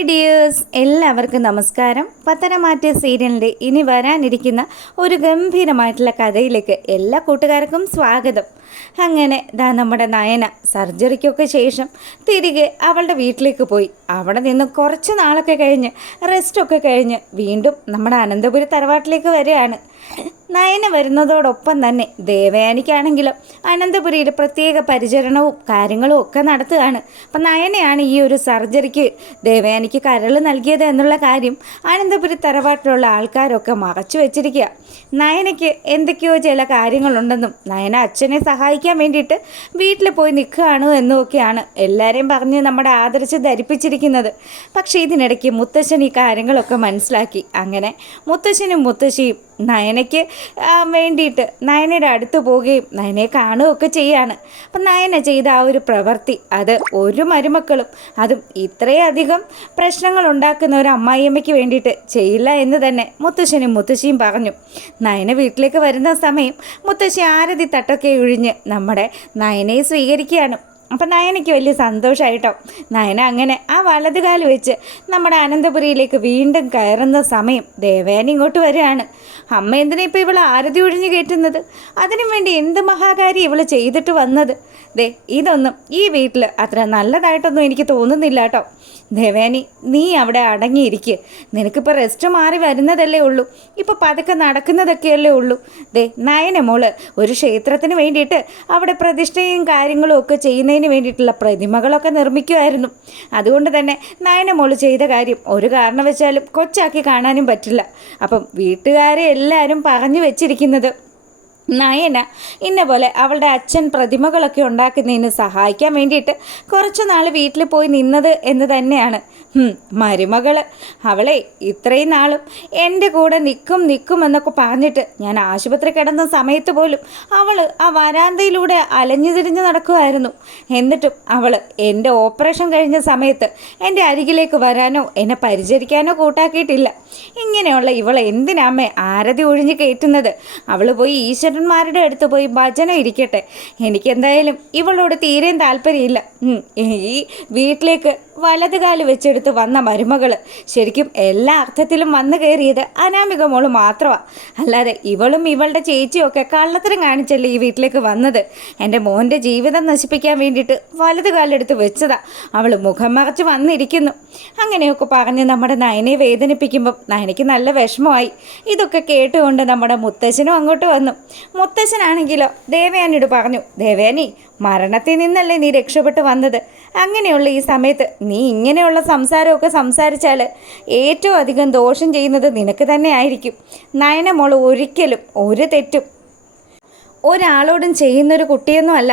Hi dears, എല്ലാവർക്കും നമസ്കാരം. പത്തനംമാറ്റ സീരിയലിൻ്റെ ഇനി വരാനിരിക്കുന്ന ഒരു ഗംഭീരമായിട്ടുള്ള കഥയിലേക്ക് എല്ലാ കൂട്ടുകാർക്കും സ്വാഗതം. അങ്ങനെ നമ്മുടെ നയന സർജറിക്കൊക്കെ ശേഷം തിരികെ അവളുടെ വീട്ടിലേക്ക് പോയി. അവിടെ നിന്ന് കുറച്ച് നാളൊക്കെ കഴിഞ്ഞ് റെസ്റ്റൊക്കെ കഴിഞ്ഞ് വീണ്ടും നമ്മുടെ അനന്തപുരി തറവാട്ടിലേക്ക് വരികയാണ്. നയന വരുന്നതോടൊപ്പം തന്നെ ദേവയാനിക്കാണെങ്കിലും അനന്തപുരിയിൽ പ്രത്യേക പരിചരണവും കാര്യങ്ങളും ഒക്കെ നടത്തുകയാണ്. അപ്പം നയനയാണ് ഈ ഒരു സർജറിക്ക് ദേവയാനിക്ക് കരൾ നൽകിയത് എന്നുള്ള കാര്യം അനന്തപുരി തറവാട്ടിലുള്ള ആൾക്കാരൊക്കെ മറച്ചു വെച്ചിരിക്കുക. നയനയ്ക്ക് എന്തൊക്കെയോ ചില കാര്യങ്ങളുണ്ടെന്നും നയന അച്ഛനെ സഹായിക്കാൻ വേണ്ടിയിട്ട് വീട്ടിൽ പോയി നിൽക്കുകയാണ് എന്നുമൊക്കെയാണ് എല്ലാവരെയും പറഞ്ഞ് നമ്മുടെ ആദർശ് ധരിപ്പിച്ചിരിക്കുന്നത്. പക്ഷേ ഇതിനിടയ്ക്ക് മുത്തശ്ശൻ ഈ കാര്യങ്ങളൊക്കെ മനസ്സിലാക്കി. അങ്ങനെ മുത്തശ്ശനും മുത്തശ്ശിയും നയനയ്ക്ക് വേണ്ടിയിട്ട് നയനയുടെ അടുത്ത് പോവുകയും നയനയെ കാണുകയൊക്കെ ചെയ്യാണ്. അപ്പം നയന ചെയ്ത ആ ഒരു പ്രവൃത്തി അത് ഒരു മരുമക്കളും അതും ഇത്രയധികം പ്രശ്നങ്ങൾ ഉണ്ടാക്കുന്ന ഒരു അമ്മായിയമ്മയ്ക്ക് വേണ്ടിയിട്ട് ചെയ്യില്ല എന്ന് തന്നെ മുത്തശ്ശനും മുത്തശ്ശിയും പറഞ്ഞു. നയന വീട്ടിലേക്ക് വരുന്ന സമയം മുത്തശ്ശി ആരതി തട്ടൊക്കെ ഒഴിഞ്ഞ് നമ്മുടെ നയനയെ സ്വീകരിക്കുകയാണ്. അപ്പം നയനയ്ക്ക് വലിയ സന്തോഷമായിട്ടോ. നയന അങ്ങനെ ആ വലതുകാല് വെച്ച് നമ്മുടെ അനന്തപുരിയിലേക്ക് വീണ്ടും കയറുന്ന സമയം ദേവയാനി ഇങ്ങോട്ട് വരികയാണ്. അമ്മ എന്തിനാ ഇപ്പോൾ ഇവൾ ആരതി ഒഴിഞ്ഞ് കയറ്റുന്നത്? അതിനു വേണ്ടി എന്ത് മഹാകാര്യം ഇവൾ ചെയ്തിട്ട് വന്നത്? ഇതൊന്നും ഈ വീട്ടിൽ അത്ര നല്ലതായിട്ടൊന്നും എനിക്ക് തോന്നുന്നില്ല കേട്ടോ. ദേവയാനി, നീ അവിടെ അടങ്ങിയിരിക്കുക. നിനക്കിപ്പോൾ റെസ്റ്റ് മാറി വരുന്നതല്ലേ ഉള്ളൂ, ഇപ്പോൾ പതുക്കെ നടക്കുന്നതൊക്കെയല്ലേ ഉള്ളൂ. നയന മോള് ഒരു ക്ഷേത്രത്തിന് വേണ്ടിയിട്ട് അവിടെ പ്രതിഷ്ഠയും കാര്യങ്ങളും ഒക്കെ ചെയ്യുന്നതിന് വേണ്ടിയിട്ടുള്ള പ്രതിമകളൊക്കെ നിർമ്മിക്കുമായിരുന്നു. അതുകൊണ്ട് തന്നെ നയന മോള് ചെയ്ത കാര്യം ഒരു കാരണവശാലും കൊച്ചാക്കി കാണാനും പറ്റില്ല. അപ്പം വീട്ടുകാരെ എല്ലാവരും പറഞ്ഞു വെച്ചിരിക്കുന്നത് നയന ഇന്ന പോലെ അവളുടെ അച്ഛൻ പ്രതിമകളൊക്കെ ഉണ്ടാക്കുന്നതിന് സഹായിക്കാൻ വേണ്ടിയിട്ട് കുറച്ച് നാൾ വീട്ടിൽ പോയി നിന്നത് എന്ന് തന്നെയാണ്. മരുമകൾ അവളെ ഇത്രയും നാളും എൻ്റെ കൂടെ നിൽക്കും എന്നൊക്കെ പറഞ്ഞിട്ട് ഞാൻ ആശുപത്രി കിടന്ന സമയത്ത് പോലും അവൾ ആ വരാന്തയിലൂടെ അലഞ്ഞു തിരിഞ്ഞ് നടക്കുമായിരുന്നു. എന്നിട്ടും അവൾ എൻ്റെ ഓപ്പറേഷൻ കഴിഞ്ഞ സമയത്ത് എൻ്റെ അരികിലേക്ക് വരാനോ എന്നെ പരിചരിക്കാനോ കൂട്ടാക്കിയിട്ടില്ല. ഇങ്ങനെയുള്ള ഇവൾ എന്തിനാമ്മേ ആരതി ഒഴിഞ്ഞ് കയറ്റുന്നത്? അവൾ പോയി ഈശ്വരന്മാരുടെ അടുത്ത് പോയി ഭജന ഇരിക്കട്ടെ. എനിക്കെന്തായാലും ഇവളോട് തീരെയും താല്പര്യമില്ല. ഈ വീട്ടിലേക്ക് വലതുകാല് വെച്ചെടുത്ത് വന്ന മരുമകൾ ശരിക്കും എല്ലാ അർത്ഥത്തിലും വന്നു കയറിയത് അനാമിക മോള് മാത്രമാണ്. അല്ലാതെ ഇവളും ഇവളുടെ ചേച്ചിയൊക്കെ കള്ളത്തരം കാണിച്ചല്ലേ ഈ വീട്ടിലേക്ക് വന്നത്. എൻ്റെ മോൻ്റെ ജീവിതം നശിപ്പിക്കാൻ വേണ്ടിയിട്ട് വലതുകാലെടുത്ത് വെച്ചതാ. അവൾ മുഖം മറച്ച് വന്നിരിക്കുന്നു. അങ്ങനെയൊക്കെ പറഞ്ഞ് നമ്മുടെ നയനെ വേദനിപ്പിക്കുമ്പം നയനയ്ക്ക് നല്ല വിഷമമായി. ഇതൊക്കെ കേട്ടുകൊണ്ട് നമ്മുടെ മുത്തശ്ശനും അങ്ങോട്ട് വന്നു. മുത്തശ്ശനാണെങ്കിലോ ദേവയാനിയോട് പറഞ്ഞു, ദേവയാനി, മരണത്തിൽ നിന്നല്ലേ നീ രക്ഷപ്പെട്ട് വന്നത്. അങ്ങനെയുള്ള ഈ സമയത്ത് നീ ഇങ്ങനെയുള്ള സംസാരമൊക്കെ സംസാരിച്ചാൽ ഏറ്റവും അധികം ദോഷം ചെയ്യുന്നത് നിനക്ക് തന്നെ ആയിരിക്കും. നയന മോൾ ഒരിക്കലും ഒരു തെറ്റും ഒരാളോടും ചെയ്യുന്നൊരു കുട്ടിയൊന്നും അല്ല.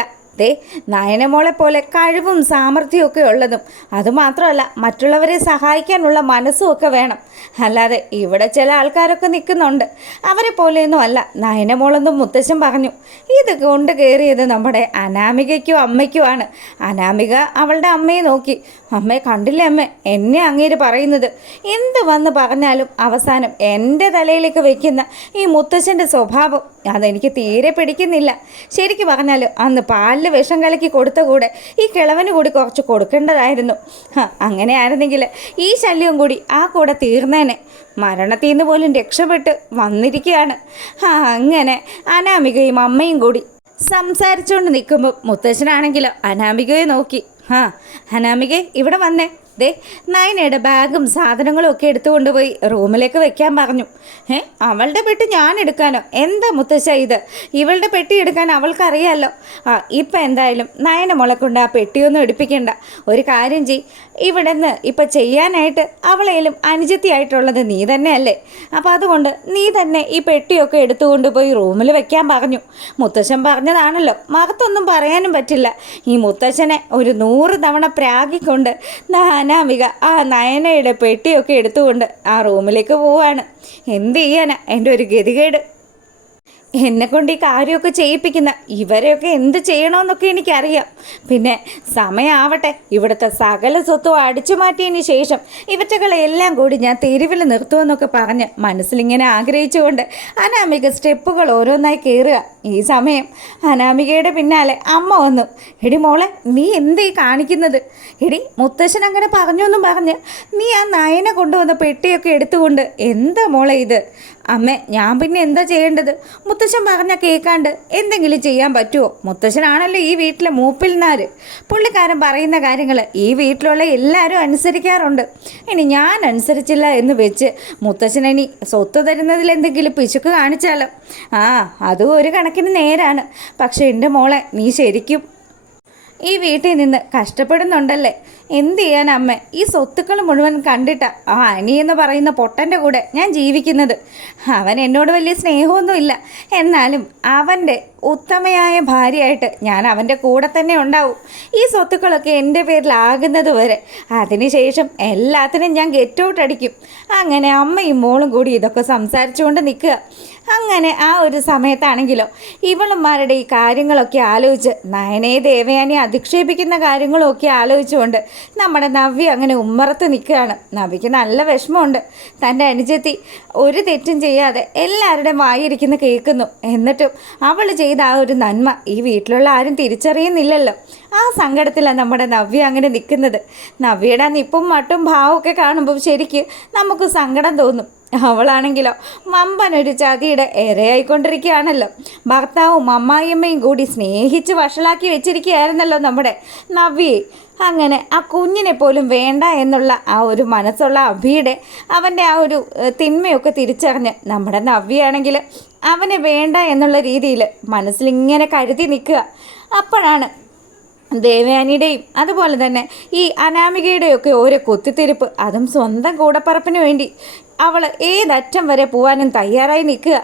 നയനമോളെ പോലെ കഴിവും സാമർഥ്യമൊക്കെ ഉള്ളതും അതുമാത്രമല്ല മറ്റുള്ളവരെ സഹായിക്കാനുള്ള മനസ്സും ഒക്കെ വേണം. അല്ലാതെ ഇവിടെ ചില ആൾക്കാരൊക്കെ നിൽക്കുന്നുണ്ട്, അവരെ പോലെയൊന്നും അല്ല നയനമോളെന്നും മുത്തശ്ശൻ പറഞ്ഞു. ഇത് കൊണ്ട് കയറിയത് നമ്മുടെ അനാമികയ്ക്കും അമ്മയ്ക്കുമാണ്. അനാമിക അവളുടെ അമ്മയെ നോക്കി, അമ്മയെ കണ്ടില്ലേ അമ്മ, എന്നെ അങ്ങേര് പറയുന്നത് എന്ത് വന്ന് പറഞ്ഞാലും അവസാനം എൻ്റെ തലയിലേക്ക് വയ്ക്കുന്ന ഈ മുത്തശ്ശൻ്റെ സ്വഭാവം അതെനിക്ക് തീരെ പിടിക്കുന്നില്ല. ശരിക്കും പറഞ്ഞാൽ അന്ന് പാലിൽ വിഷം കലക്കി കൊടുത്ത കൂടെ ഈ കിളവന് കൂടി കുറച്ച് കൊടുക്കേണ്ടതായിരുന്നു. അങ്ങനെ ആയിരുന്നെങ്കിൽ ഈ ശല്യവും കൂടി ആ കൂടെ തീർന്നേനെ. മരണത്തിൽ നിന്ന് പോലും രക്ഷപ്പെട്ട് വന്നിരിക്കുകയാണ്. അങ്ങനെ അനാമികയും അമ്മയും കൂടി സംസാരിച്ചുകൊണ്ട് നിൽക്കുമ്പോൾ മുത്തശ്ശനാണെങ്കിലോ അനാമികയെ നോക്കി, അനാമികയെ ഇവിടെ വന്നേ. നയനയുടെ ബാഗും സാധനങ്ങളും ഒക്കെ എടുത്തുകൊണ്ട് പോയി റൂമിലേക്ക് വെക്കാൻ പറഞ്ഞു. അവളുടെ പെട്ടി ഞാൻ എടുക്കാനോ? എന്താ മുത്തശ്ശ ഇത്? ഇവളുടെ പെട്ടി എടുക്കാൻ അവൾക്കറിയാമല്ലോ. ഇപ്പം എന്തായാലും നയന മുളക്കൊണ്ട് ആ പെട്ടിയൊന്നും എടുപ്പിക്കണ്ട. ഒരു കാര്യം ഇവിടെ നിന്ന് ഇപ്പം ചെയ്യാനായിട്ട് അവളേലും അനുജത്തിയായിട്ടുള്ളത് നീ തന്നെയല്ലേ. അപ്പം അതുകൊണ്ട് നീ തന്നെ ഈ പെട്ടിയൊക്കെ എടുത്തുകൊണ്ട് പോയി റൂമിൽ വെക്കാൻ പറഞ്ഞു. മുത്തശ്ശൻ പറഞ്ഞതാണല്ലോ, മകത്തൊന്നും പറയാനും പറ്റില്ല. ഈ മുത്തശ്ശനെ ഒരു 100 തവണ പ്രാഗിക്കൊണ്ട് അനാമിക ആ നയനയുടെ പെട്ടിയൊക്കെ എടുത്തുകൊണ്ട് ആ റൂമിലേക്ക് പോവാണ്. എന്ത് ചെയ്യാനാ എൻ്റെ ഒരു ഗതികേട്. എന്നെക്കൊണ്ട് ഈ കാര്യമൊക്കെ ചെയ്യിപ്പിക്കുന്ന ഇവരെയൊക്കെ എന്ത് ചെയ്യണമെന്നൊക്കെ എനിക്കറിയാം. പിന്നെ സമയമാവട്ടെ, ഇവിടുത്തെ സകല സ്വത്തും അടിച്ചു മാറ്റിയതിന് ശേഷം ഇവറ്റകളെല്ലാം കൂടി ഞാൻ തെരുവിൽ നിർത്തുമെന്നൊക്കെ പറഞ്ഞ് മനസ്സിലിങ്ങനെ ആഗ്രഹിച്ചുകൊണ്ട് അനാമിക സ്റ്റെപ്പുകൾ ഓരോന്നായി കയറുക. ഈ സമയം അനാമികയുടെ പിന്നാലെ അമ്മ വന്നു. എടി മോളെ, നീ എന്തേ കാണിക്കുന്നത്? എടി മുത്തശ്ശൻ അങ്ങനെ പറഞ്ഞൊന്നും പറഞ്ഞ് നീ ആ നയനെ കൊണ്ടുവന്ന പെട്ടിയൊക്കെ എടുത്തുകൊണ്ട് എന്താ മോളെ ഇത്? അമ്മേ, ഞാൻ പിന്നെ എന്താ ചെയ്യേണ്ടത്? മുത്തശ്ശൻ പറഞ്ഞാൽ കേൾക്കാണ്ട് എന്തെങ്കിലും ചെയ്യാൻ പറ്റുമോ? മുത്തശ്ശനാണല്ലോ ഈ വീട്ടിലെ മൂപ്പിൽനാര്. പുള്ളിക്കാരൻ പറയുന്ന കാര്യങ്ങൾ ഈ വീട്ടിലുള്ള എല്ലാവരും അനുസരിക്കാറുണ്ട്. ഇനി ഞാൻ അനുസരിച്ചില്ല എന്ന് വെച്ച് മുത്തശ്ശനി സ്വത്ത് തരുന്നതിൽ എന്തെങ്കിലും പിശുക്ക് കാണിച്ചാലോ? അതും ഒരു കണക്കിന് നേരാണ്. പക്ഷെ എൻ്റെ മോളെ, നീ ശരിക്കും ഈ വീട്ടിൽ നിന്ന് കഷ്ടപ്പെടുന്നുണ്ടല്ലേ? എന്ത് ചെയ്യാൻ അമ്മ? ഈ സ്വത്തുക്കൾ മുഴുവൻ കണ്ടിട്ടാ ആ അനി എന്ന് പറയുന്ന പൊട്ടൻ്റെ കൂടെ ഞാൻ ജീവിക്കുന്നത്. അവൻ എന്നോട് വലിയ സ്നേഹമൊന്നുമില്ല, എന്നാലും അവൻ്റെ ഉത്തമയായ ഭാര്യയായിട്ട് ഞാൻ അവൻ്റെ കൂടെ തന്നെ ഉണ്ടാവും. ഈ സ്വത്തുക്കളൊക്കെ എൻ്റെ പേരിലാകുന്നത് വരെ. അതിനുശേഷം എല്ലാത്തിനും ഞാൻ ഗെറ്റ് ഔട്ട് അടിക്കും. അങ്ങനെ അമ്മയും മോളും കൂടി ഇതൊക്കെ സംസാരിച്ചുകൊണ്ട് നിൽക്കുക. അങ്ങനെ ആ ഒരു സമയത്താണെങ്കിലോ ഇവളന്മാരുടെ ഈ കാര്യങ്ങളൊക്കെ ആലോചിച്ച് നയനയെ ദേവയാനി അധിക്ഷേപിക്കുന്ന കാര്യങ്ങളൊക്കെ ആലോചിച്ചുകൊണ്ട് നമ്മുടെ നവ്യ അങ്ങനെ ഉമ്മറത്ത് നിൽക്കുകയാണ്. നവ്യയ്ക്ക് നല്ല വിഷമമുണ്ട്. തൻ്റെ അനുജത്തി ഒരു തെറ്റും ചെയ്യാതെ എല്ലാവരുടെയും വായിരിക്കുന്ന കേൾക്കുന്നു. എന്നിട്ടും അവൾ ചെയ്ത ആ ഒരു നന്മ ഈ വീട്ടിലുള്ള ആരും തിരിച്ചറിയുന്നില്ലല്ലോ. ആ സങ്കടത്തിലാണ് നമ്മുടെ നവ്യ അങ്ങനെ നിൽക്കുന്നത്. നവ്യയുടെ നിപ്പും മട്ടും ഭാവമൊക്കെ കാണുമ്പോൾ ശരിക്ക് നമുക്ക് സങ്കടം തോന്നും. അവളാണെങ്കിലോ വമ്പനൊരു ചതിയുടെ ഇരയായിക്കൊണ്ടിരിക്കുകയാണല്ലോ. ഭർത്താവും അമ്മായിയമ്മയും കൂടി സ്നേഹിച്ച് വഷളാക്കി വെച്ചിരിക്കുകയായിരുന്നല്ലോ നമ്മുടെ നവ്യയെ. അങ്ങനെ ആ കുഞ്ഞിനെ പോലും വേണ്ട എന്നുള്ള ആ ഒരു മനസ്സുള്ള അഭിയുടെ അവൻ്റെ ആ ഒരു തിന്മയൊക്കെ തിരിച്ചറിഞ്ഞ് നമ്മുടെ നവ്യയാണെങ്കിൽ അവനെ വേണ്ട എന്നുള്ള രീതിയിൽ മനസ്സിലിങ്ങനെ കരുതി നിൽക്കുക. അപ്പോഴാണ് ദേവയാനിയുടെയും അതുപോലെ തന്നെ ഈ അനാമികയുടെയൊക്കെ ഓരോ കുത്തിത്തിരിപ്പ്. അതും സ്വന്തം കൂടപ്പറപ്പിന് വേണ്ടി അവൾ ഏതറ്റം വരെ പോകാനും തയ്യാറായി നിൽക്കുക.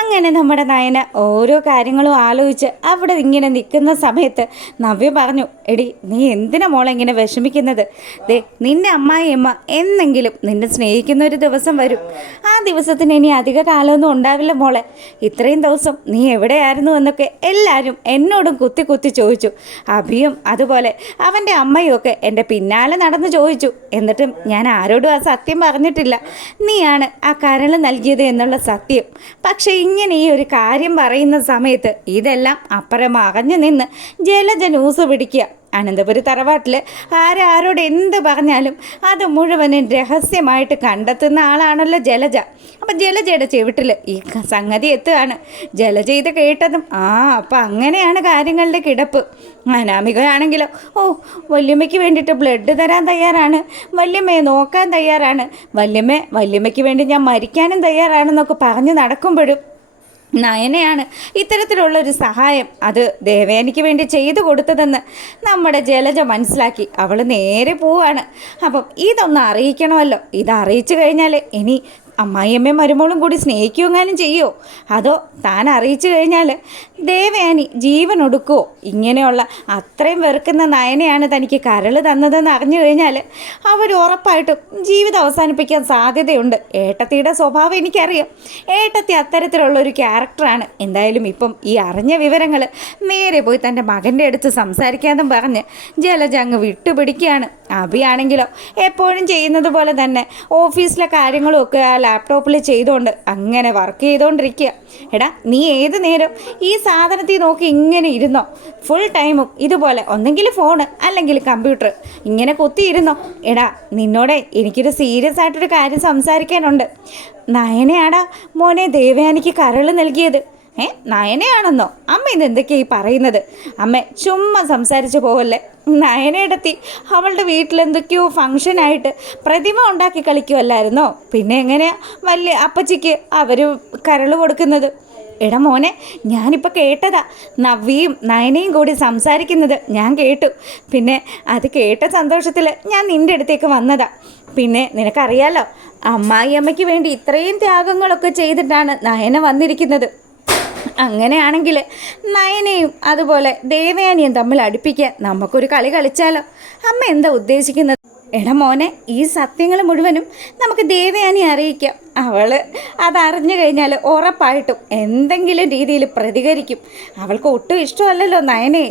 അങ്ങനെ നമ്മുടെ നയന ഓരോ കാര്യങ്ങളും ആലോചിച്ച് അവിടെ ഇങ്ങനെ നിൽക്കുന്ന സമയത്ത് നവ്യ പറഞ്ഞു, എടി നീ എന്തിനാ മോളെ ഇങ്ങനെ വിഷമിക്കുന്നത്? നിൻ്റെ അമ്മായിയമ്മ എന്നെങ്കിലും നിന്നെ സ്നേഹിക്കുന്ന ഒരു ദിവസം വരും. ആ ദിവസത്തിന് ഇനി അധിക കാലമൊന്നും ഉണ്ടാവില്ല മോളെ. ഇത്രയും ദിവസം നീ എവിടെയായിരുന്നു എന്നൊക്കെ എല്ലാവരും എന്നോടും കുത്തി കുത്തി ചോദിച്ചു. അഭിയും അതുപോലെ അവൻ്റെ അമ്മയും ഒക്കെ എൻ്റെ പിന്നാലെ നടന്ന് ചോദിച്ചു. എന്നിട്ടും ഞാൻ ആരോടും ആ സത്യം പറഞ്ഞിട്ടില്ല. നീയാണ് ആ കരൾ നൽകിയത് എന്നുള്ള സത്യം. പക്ഷേ ഇങ്ങനെ ഈ ഒരു കാര്യം പറയുന്ന സമയത്ത് ഇതെല്ലാം അപ്പുറം അകഞ്ഞു നിന്ന് ജലജ ന്യൂസ് പിടിക്കുക. അനന്തപുരി തറവാട്ടിൽ ആരോട് എന്ത് പറഞ്ഞാലും അത് മുഴുവനും രഹസ്യമായിട്ട് കണ്ടെത്തുന്ന ആളാണല്ലോ ജലജ. അപ്പം ജലജയുടെ ചെവിട്ടിൽ ഈ സംഗതി എത്തുകയാണ്. ജലജ ഇത് കേട്ടതും അപ്പം അങ്ങനെയാണ് കാര്യങ്ങളുടെ കിടപ്പ്. അനാമികയാണെങ്കിലോ വല്യമ്മയ്ക്ക് വേണ്ടിയിട്ട് ബ്ലഡ് തരാൻ തയ്യാറാണ്, വല്യമ്മയെ നോക്കാൻ തയ്യാറാണ്, വല്യമ്മയ്ക്ക് വേണ്ടി ഞാൻ മരിക്കാനും തയ്യാറാണെന്നൊക്കെ പറഞ്ഞ് നടക്കുമ്പോഴും നയനയാണ് ഇത്തരത്തിലുള്ളൊരു സഹായം അത് ദേവയാനിക്ക് വേണ്ടി ചെയ്തു കൊടുത്തതെന്ന് നമ്മുടെ ജലജ മനസ്സിലാക്കി അവൾ നേരെ പോവാണ്. അപ്പം ഇതൊന്ന് അറിയിക്കണമല്ലോ. ഇത് അറിയിച്ചു കഴിഞ്ഞാൽ ഇനി അമ്മായിയമ്മയും മരുമോളും കൂടി സ്നേഹിക്കുമെങ്ങാനും ചെയ്യുമോ? അതോ താൻ അറിയിച്ചു കഴിഞ്ഞാൽ ദേവയാനി ജീവൻ ഒടുക്കുമോ? ഇങ്ങനെയുള്ള അത്രയും വെറുക്കുന്ന നയനെയാണ് തനിക്ക് കരൾ തന്നതെന്ന് അറിഞ്ഞു കഴിഞ്ഞാൽ അവർ ഉറപ്പായിട്ടും ജീവിതം അവസാനിപ്പിക്കാൻ സാധ്യതയുണ്ട്. ഏട്ടത്തിയുടെ സ്വഭാവം എനിക്കറിയാം. ഏട്ടത്തി അത്തരത്തിലുള്ളൊരു ക്യാരക്ടറാണ്. എന്തായാലും ഇപ്പം ഈ അറിഞ്ഞ വിവരങ്ങൾ നേരെ പോയി തൻ്റെ മകൻ്റെ അടുത്ത് സംസാരിക്കാമെന്നും പറഞ്ഞ് ജലജ അങ്ങ് വിട്ടുപിടിക്കുകയാണ്. അഭിയാണെങ്കിലോ എപ്പോഴും ചെയ്യുന്നത് പോലെ തന്നെ ഓഫീസിലെ കാര്യങ്ങളും ഒക്കെ ലാപ്ടോപ്പിൽ ചെയ്തുകൊണ്ട് അങ്ങനെ വർക്ക് ചെയ്തുകൊണ്ടിരിക്കുക. എടാ, നീ ഏത് നേരം ഈ സാധനത്തിൽ നോക്കി ഇങ്ങനെ ഇരുന്നോ? ഫുൾ ടൈമും ഇതുപോലെ ഒന്നെങ്കിൽ ഫോണ് അല്ലെങ്കിൽ കമ്പ്യൂട്ടർ ഇങ്ങനെ കുത്തിയിരുന്നോ? എടാ, നിന്നോടെ എനിക്കൊരു സീരിയസ് ആയിട്ടൊരു കാര്യം സംസാരിക്കാനുണ്ട്. നയനയാടാ മോനെ ദേവയാനിക്ക് കരൾ നൽകിയത്. നയനയാണെന്നോ? അമ്മ ഇന്ന് എന്തൊക്കെയായി പറയുന്നത്? അമ്മ ചുമ്മാ സംസാരിച്ച് പോവല്ലേ. നയനയിടത്തി അവളുടെ വീട്ടിലെന്തൊക്കെയോ ഫങ്ഷനായിട്ട് പ്രതിമ ഉണ്ടാക്കി കളിക്കുമല്ലായിരുന്നോ? പിന്നെ എങ്ങനെയാ വലിയ അപ്പച്ചിക്ക് അവർ കരൾ കൊടുക്കുന്നത്? എടാ മോനെ, ഞാനിപ്പോൾ കേട്ടതാ. നവ്യയും നയനയും കൂടി സംസാരിക്കുന്നത് ഞാൻ കേട്ടു. പിന്നെ അത് കേട്ട സന്തോഷത്തിൽ ഞാൻ നിൻ്റെ അടുത്തേക്ക് വന്നതാ. പിന്നെ നിനക്കറിയാലോ, അമ്മായിയമ്മയ്ക്ക് വേണ്ടി ഇത്രയും ത്യാഗങ്ങളൊക്കെ ചെയ്തിട്ടാണ് നയന വന്നിരിക്കുന്നത്. അങ്ങനെയാണെങ്കിൽ നയനയും അതുപോലെ ദേവയാനിയും തമ്മിൽ അടുപ്പിക്കാൻ നമുക്കൊരു കളി കളിച്ചാലോ? അമ്മ എന്താ ഉദ്ദേശിക്കുന്നത്? എടാ മോനെ, ഈ സത്യങ്ങൾ മുഴുവനും നമുക്ക് ദേവയാനി അറിയിക്കാം. അവൾ അതറിഞ്ഞു കഴിഞ്ഞാൽ ഉറപ്പായിട്ടും എന്തെങ്കിലും രീതിയിൽ പ്രതികരിക്കും. അവൾക്ക് ഒട്ടും ഇഷ്ടമല്ലല്ലോ നയനെ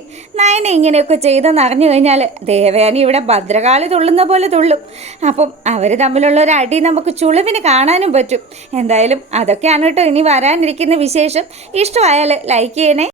ഇങ്ങനെയൊക്കെ ചെയ്തെന്ന് അറിഞ്ഞു കഴിഞ്ഞാൽ ദേവയാനി ഇവിടെ ഭദ്രകാളി തുള്ളുന്ന പോലെ തുള്ളും. അപ്പം അവർ തമ്മിലുള്ള ഒരു അടി നമുക്ക് ചുളിവിന് കാണാനും പറ്റും. എന്തായാലും അതൊക്കെയാണ് കേട്ടോ ഇനി വരാനിരിക്കുന്ന വിശേഷം. ഇഷ്ടമായാൽ ലൈക്ക് ചെയ്യണേ.